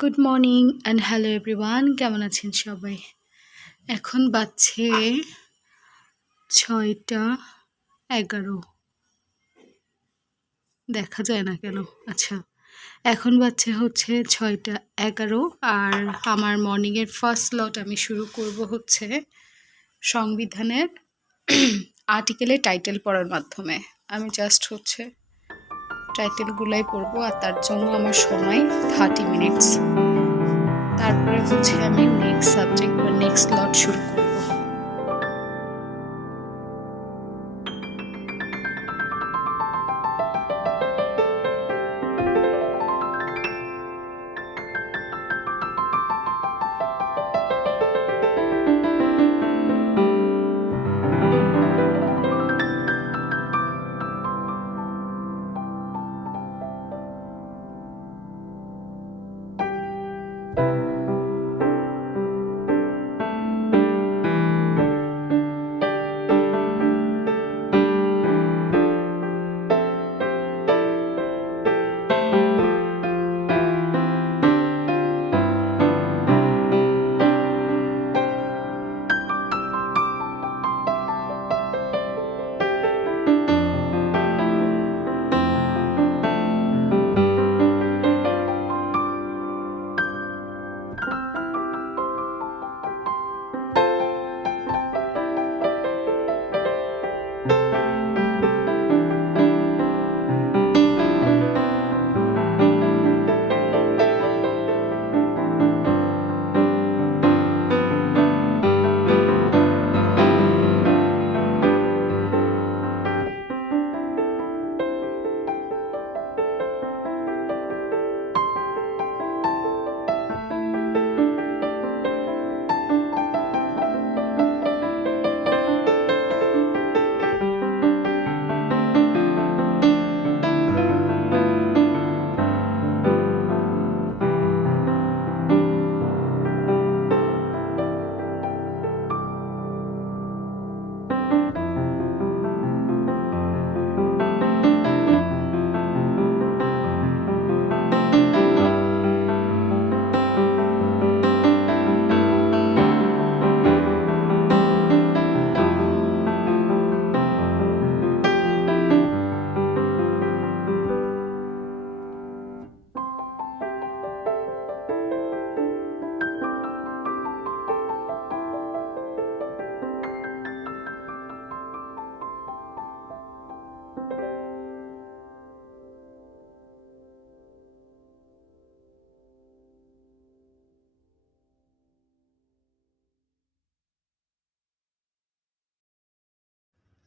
Good morning and hello everyone কেমন আছেন সবাই? এখন বাজছে ছয়টা এগারো। দেখা যায় না কেন? আচ্ছা এখন বাজছে হচ্ছে ছয়টা এগারো আর আমার মর্নিংয়ের ফার্স্ট লট আমি শুরু করব হচ্ছে সংবিধানের আর্টিকেলে টাইটেল পড়ার মাধ্যমে। আমি জাস্ট হচ্ছে টাইটেলগুলাই পড়ব আর তার জন্য আমার সময় থার্টি মিনিটস তারপরে হচ্ছে আমি নেক্সট সাবজেক্ট বা নেক্সট লট শুরু করব।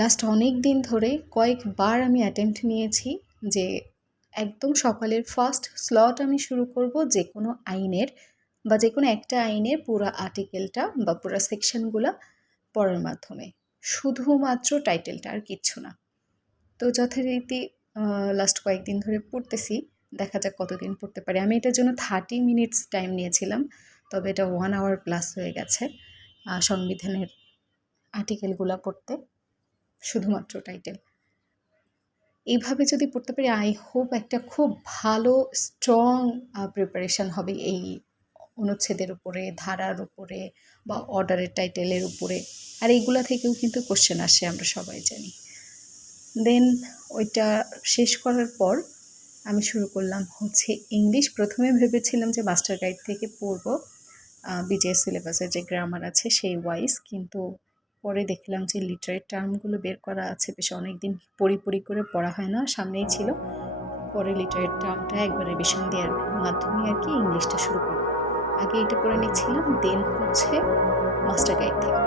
লাস্ট অনেক দিন ধরে কয়েকবার আমি অ্যাটেম্প্ট নিয়েছি যে একদম সকালের ফার্স্ট স্লট আমি শুরু করব যে কোনো আইনের বা যে কোনো একটা আইনের পুরো আর্টিকেলটা বা পুরো সেকশনগুলো পড়ার মাধ্যমে। শুধুমাত্র টাইটেলটা আর কিচ্ছু না। তো যথারীতি লাস্ট কয়েকদিন ধরে পড়তেছি, দেখা যাক কতদিন পড়তে পারি। আমি এটার জন্য থার্টি মিনিটস টাইম নিয়েছিলাম, তবে এটা ওয়ান আওয়ার প্লাস হয়ে গেছে সংবিধানের আর্টিকেলগুলো পড়তে। শুধুমাত্র টাইটেল এইভাবে যদি পড়তে পারি আই হোপ একটা খুব ভালো স্ট্রং প্রিপারেশান হবে এই অনুচ্ছেদের উপরে, ধারার উপরে বা অর্ডারের টাইটেলের উপরে। আর এইগুলা থেকেও কিন্তু কোশ্চেন আসে, আমরা সবাই জানি। দেন ওইটা শেষ করার পর আমি শুরু করলাম হচ্ছে ইংলিশ প্রথমে ভেবেছিলাম যে মাস্টার গাইড থেকে পড়ব বিজেএস সিলেবাসের যে গ্রামার আছে, সেই ওয়াইজ কিন্তু পরে দেখলাম যে লিটারের টার্মগুলো বের করা আছে, বেশ অনেক দিন পড়ি করে পড়া হয় না, সামনেই ছিল। পরে লিটারের টার্মটা একবার রিভিশন দেওয়ার মাধ্যমে আর কি ইংলিশটা শুরু করব আগে এটা করে নিচ্ছিলাম দেন হচ্ছে মাস্টার গাইড থেকে।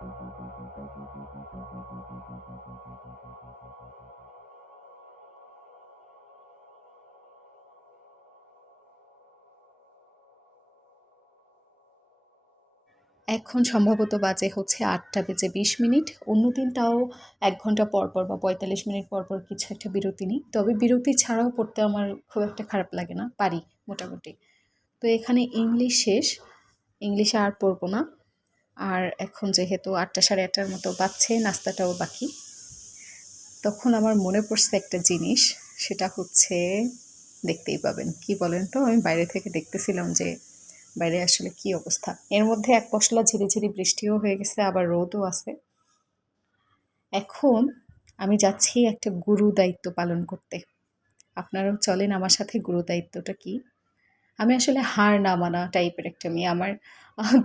এখন সম্ভবত বাজে হচ্ছে আটটা বেজে বিশ মিনিট। অন্য দিন তাও এক ঘণ্টা পর পর বা পঁয়তাল্লিশ মিনিট পর পর কিছু একটা বিরতি নিই। তবে বিরতি ছাড়াও পড়তে আমার খুব একটা খারাপ লাগে না, পারি মোটামুটি। তো এখানে ইংলিশ শেষ, ইংলিশে আর পড়ব না। আর এখন যেহেতু আটটা সাড়ে আটটার মতো বাজছে, নাস্তাটাও বাকি। তখন আমার মনে পড়ছে একটা জিনিস, সেটা হচ্ছে দেখতেই পাবেন। কি বলেন তো? আমি বাইরে থেকে দেখতেছিলাম যে বাইরে আসলে কি অবস্থা। এর মধ্যে এক পশলা ঝিরিঝিরি বৃষ্টিও হয়ে গেছে, আবার রোদও আছে। এখন আমি যাচ্ছি একটা গুরু দায়িত্ব পালন করতে। আপনারাও চলেন আমার সাথে, গুরু দায়িত্বটা কি? আমি আসলে হার না মানা টাইপের একটা মেয়ে। আমার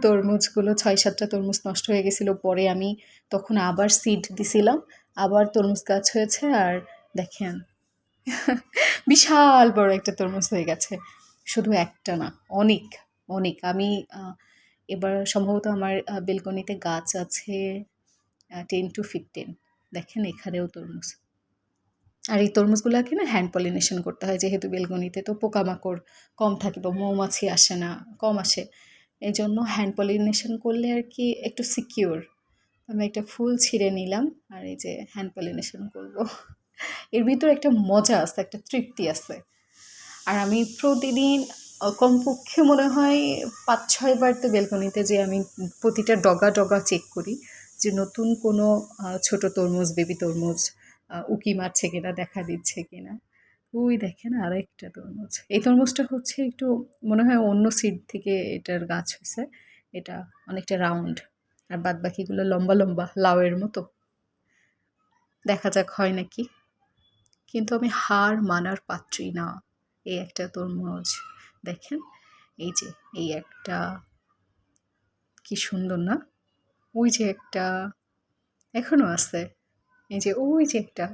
তরমুজগুলো ছয় সাতটা তরমুজ নষ্ট হয়ে গেছিল। পরে আমি তখন আবার সিড দিছিলাম। আবার তরমুজ গাছ হয়েছে আর দেখেন, বিশাল বড় একটা তরমুজ হয়ে গেছে। শুধু একটা না, অনেক অনেক। আমি এবার সম্ভবত আমার বেলকনিতে গাছ আছে টেন টু ফিফটিন দেখেন এখানেও তরমুজ। আর এই তরমুজগুলোকে না হ্যান্ড পলিনেশন করতে হয়, যেহেতু বেলকনিতে তো পোকামাকড় কম থাকে বা মৌমাছি আসে না, কম আসে। এই জন্য হ্যান্ড পলিনেশন করলে আর কি একটু সিকিওর আমি একটা ফুল ছিঁড়ে নিলাম আর এই যে হ্যান্ড পলিনেশন করব। এর ভিতরে একটা মজা আছে, একটা তৃপ্তি আছে। আর আমি প্রতিদিন কমপক্ষে মনে হয় পাঁচ ছয়বার তো বেলকনিতে যে আমি প্রতিটা ডগা ডগা চেক করি যে নতুন কোনো ছোট তরমুজ বেবি তরমুজ উকি মারছে কিনা, দেখা দিচ্ছে কিনা। ওই দেখেন আরেকটা তরমুজ। এই তরমুজটা হচ্ছে একটু মনে হয় অন্য সিড থেকে এটার গাছ হয়েছে। এটা অনেকটা রাউন্ড আর বাদ বাকিগুলো লম্বা লম্বা, লাউয়ের মতো। দেখা যাক হয় নাকি। কিন্তু আমি হার মানার পাত্রী না এই একটা তরমুজ। দেখেন, এই যে, এই একটা কি সুন্দর না? ওই যে একটা এখনও আছে। এই যে ওই যে একটা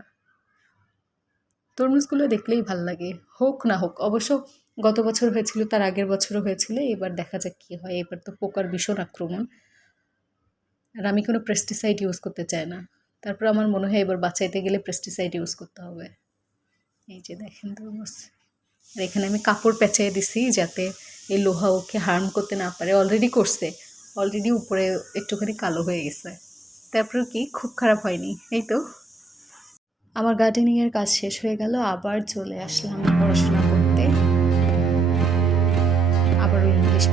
তরমুজগুলো দেখলেই ভালো লাগে। হোক না হোক, অবশ্য গত বছর হয়েছিল, তার আগের বছরও হয়েছিল, এবার দেখা যাক কী হয়। এবার তো পোকার ভীষণ আক্রমণ। আর আমি কোনো পেস্টিসাইড ইউজ করতে চাই না। তারপর আমার মনে হয় এবার বাঁচাইতে গেলে পেস্টিসাইড ইউজ করতে হবে। এই যে দেখেন তরমুজ। আর এখানে আমি কাপড় পেঁচাই দিছি যাতে এই লোহা ওকে হার্ম করতে না পারে। অলরেডি করছে। অলরেডি উপরে একটুখানি কালো হয়ে গেছে। তারপর কি খুব খারাপ হয়নি, এই তো। আমার গার্ডেনিংয়ের কাজ শেষ হয়ে গেল, আবার চলে আসলাম পড়াশোনা করতে। আবার ইংলিশ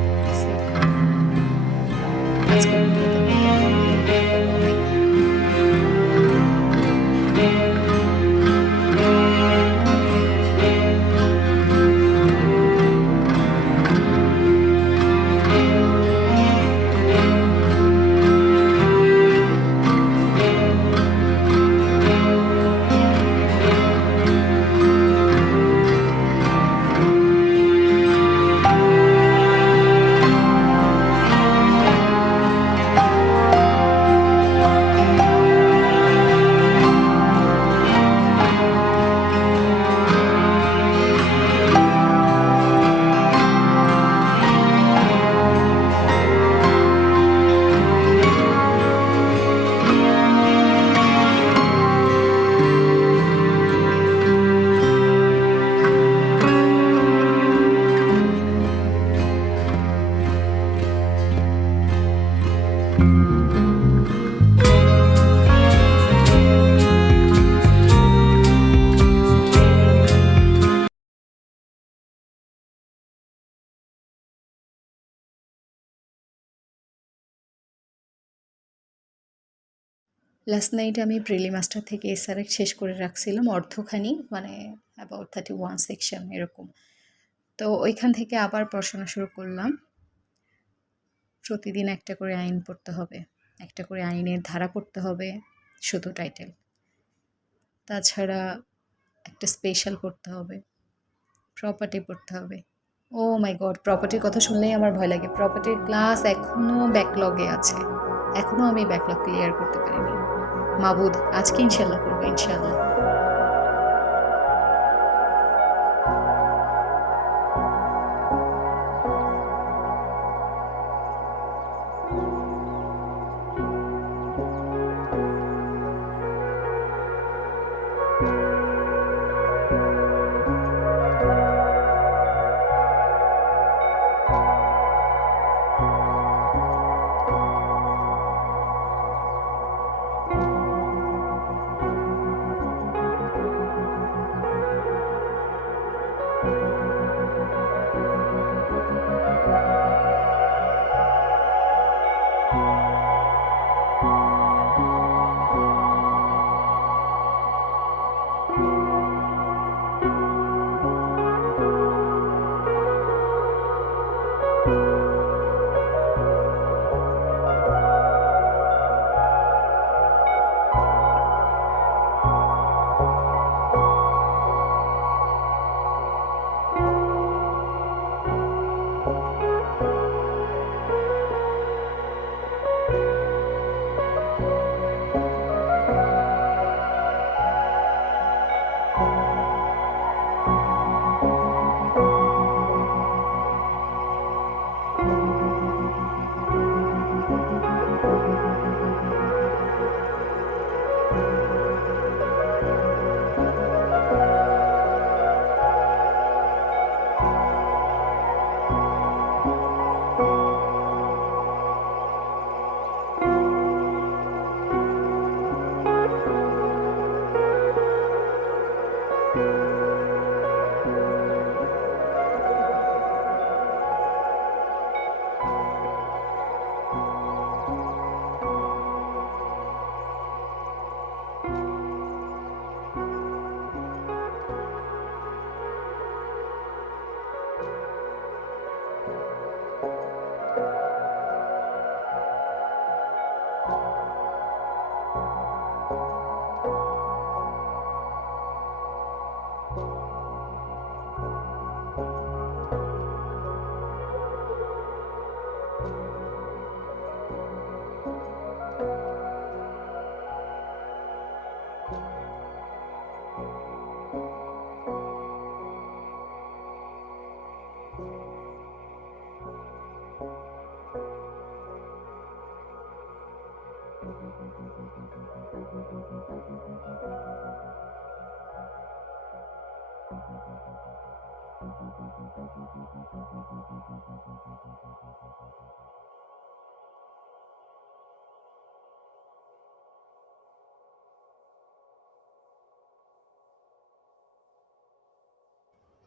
লাস্ট নাইট আমি প্রিলি মাস্টার থেকে এসআরএক শেষ করে রাখছিলাম, অর্ধখানি মানে অ্যাবাউট থার্টি ওয়ান সেকশন এরকম। তো ওইখান থেকে আবার পড়াশোনা শুরু করলাম। প্রতিদিন একটা করে আইন পড়তে হবে, একটা করে আইনের ধারা পড়তে হবে, শুধু টাইটেল তাছাড়া একটা স্পেশাল পড়তে হবে প্রপার্টি পড়তে হবে। ও মাই গড প্রপার্টির কথা শুনলেই আমার ভয় লাগে। প্রপার্টির ক্লাস এখনও ব্যাকলগে আছে। এখনও আমি ব্যাকলগ ক্লিয়ার করতে পারিনি। মাবুদ আজকে ইনশাল্লাহ করব ইনশাল্লাহ।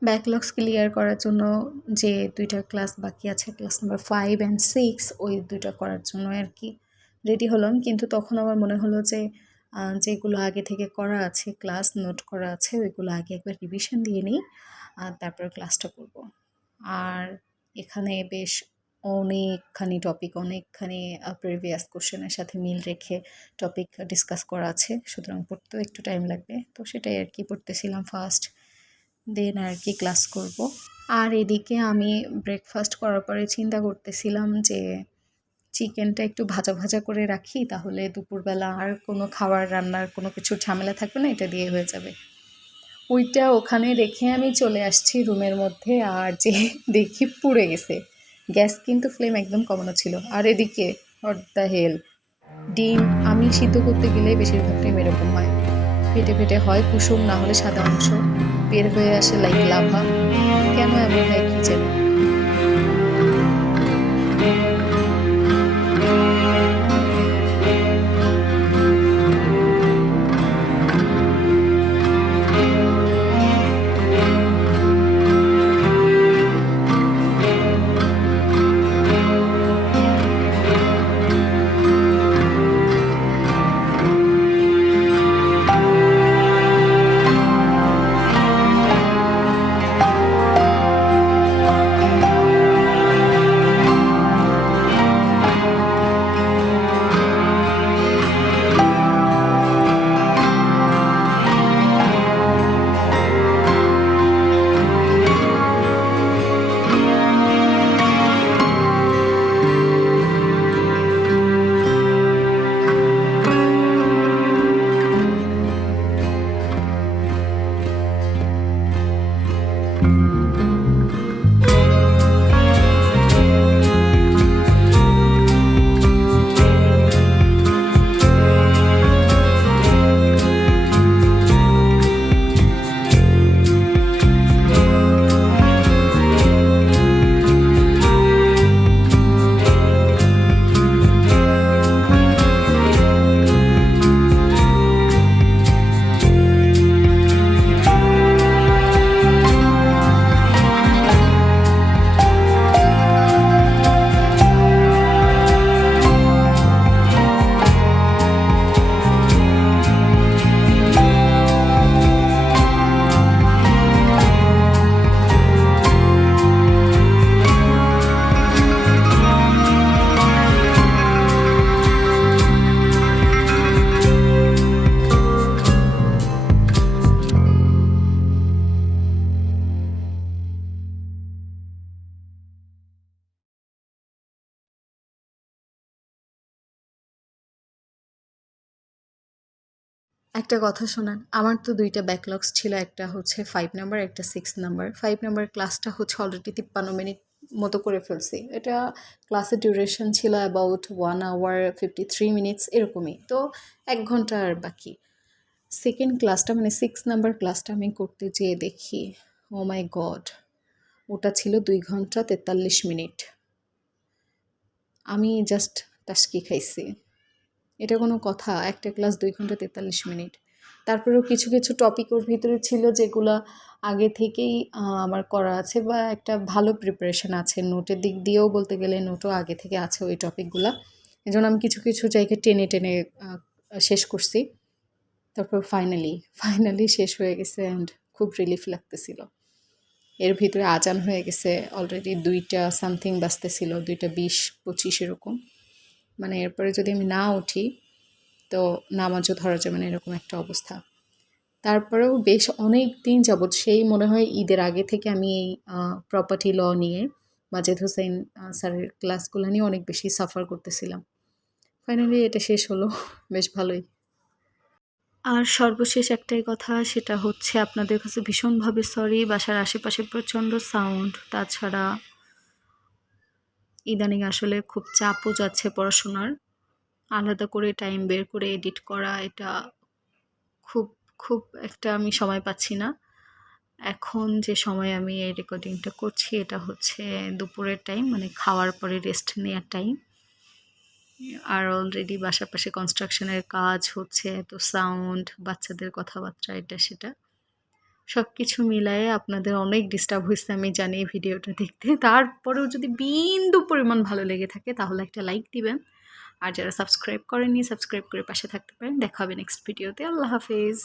ব্যাকলগস ক্লিয়ার করার জন্য যে দুইটা ক্লাস বাকি আছে class number five and six ওই দুইটা করার জন্য আর কি রেডি হলাম। কিন্তু তখন আমার মনে হলো যে যেগুলো আগে থেকে করা আছে ক্লাস নোট করা আছে, ওইগুলো আগে একবার রিভিশন দিয়ে নিই আর তারপর ক্লাসটা করব। আর এখানে বেশ অনেকখানি টপিক অনেকখানি প্রিভিয়াস কোশ্চেনের সাথে মিল রেখে টপিক ডিসকাস করা আছে। সুতরাং পড়তেও একটু টাইম লাগবে। তো সেটাই আর কি পড়তেছিলাম ফার্স্ট দেন আর কি ক্লাস করব। আর এদিকে আমি ব্রেকফাস্ট করার পরে চিন্তা করতেছিলাম যে চিকেনটা একটু ভাজা ভাজা করে রাখি, তাহলে দুপুরবেলা আর কোনো খাবার, রান্নার কোনো কিছু ঝামেলা থাকবে না, এটা দিয়ে হয়ে যাবে। ওইটা ওখানে রেখে আমি চলে আসছি রুমের মধ্যে, আর যে দেখি পুড়ে গেছে। গ্যাস কিন্তু ফ্লেম একদম কমানো ছিল। আর এদিকে হট দ্য হেল ডিম আমি সিদ্ধ করতে গেলে বেশিরভাগ টাইম এরকম হয়। ফেটে ফেটে হয় কুসুম, না হলে সাদা অংশ বের হয়ে আসে লাইক লাভা কেন এমন হয় কি জানি। একটা কথা শোনান, আমার তো দুইটা ব্যাকলগস ছিল, একটা হচ্ছে ফাইভ নাম্বার একটা সিক্স নাম্বার ফাইভ নাম্বার ক্লাসটা হচ্ছে অলরেডি তিপ্পান্ন মিনিট মতো করে ফেলছি। এটা ক্লাসের ডিউরেশন ছিল about one hour fifty three minutes এরকমই। তো এক ঘণ্টা আর বাকি। সেকেন্ড ক্লাসটা মানে সিক্স নাম্বার ক্লাসটা আমি করতে যেয়ে দেখি ও মাই গড ওটা ছিল দুই ঘণ্টা তেতাল্লিশ মিনিট। আমি জাস্ট টাস্কি খাইছি। এটা কোনো কথা, একটা ক্লাস দুই ঘণ্টা তেতাল্লিশ মিনিট। তারপরেও কিছু কিছু টপিক ওর ভিতরে ছিল যেগুলো আগে থেকেই আমার করা আছে বা একটা ভালো প্রিপারেশন আছে। নোটের দিক দিয়েও বলতে গেলে নোটও আগে থেকে আছে ওই টপিকগুলো এই জন্য আমি কিছু কিছু জায়গায় টেনে টেনে শেষ করছি। তারপর ফাইনালি ফাইনালি শেষ হয়ে গেছে অ্যান্ড খুব রিলিফ লাগতেছিল। এর ভিতরে আজান হয়ে গেছে অলরেডি দুইটা সামথিং বাজতেছিল, দুইটা বিশ, পঁচিশ এরকম। মানে এরপরে যদি আমি না উঠি, তো নামাজও ধরা যাবে না, এরকম একটা অবস্থা। তারপরেও বেশ অনেক দিন যাবৎ সেই মনে হয় ঈদের আগে থেকে আমি এই প্রপার্টি ল নিয়ে মাজেদ হোসেন স্যারের ক্লাসগুলো নিয়ে অনেক বেশি সাফার করতেছিলাম। ফাইনালি এটা শেষ হলো, বেশ ভালোই। আর সর্বশেষ একটাই কথা, সেটা হচ্ছে আপনাদের কাছে ভীষণভাবে সরি বাসার আশেপাশে প্রচণ্ড সাউন্ড তাছাড়া ইদানিং আসলে খুব চাপও যাচ্ছে পড়াশোনার। আলাদা করে টাইম বের করে এডিট করা, এটা খুব খুব একটা আমি সময় পাচ্ছি না। এখন যে সময় আমি এই রেকর্ডিংটা করছি, এটা হচ্ছে দুপুরের টাইম মানে খাওয়ার পরে রেস্ট নেওয়ার টাইম আর অলরেডি বাসার পাশে কনস্ট্রাকশনের কাজ হচ্ছে এত সাউন্ড বাচ্চাদের কথাবার্তা, এটা, সেটা। সব কিছু মিলায়ে আপনাদের অনেক ডিস্টার্ব হয়েছে আমি জানি ভিডিওটা দেখতে। তারপরেও যদি বিন্দু পরিমাণ ভালো লেগে থাকে, তাহলে একটা লাইক দিবেন। আর যারা সাবস্ক্রাইব করেননি সাবস্ক্রাইব করে পাশে থাকতে পারেন। দেখা হবে নেক্সট ভিডিওতে আল্লাহ হাফেজ।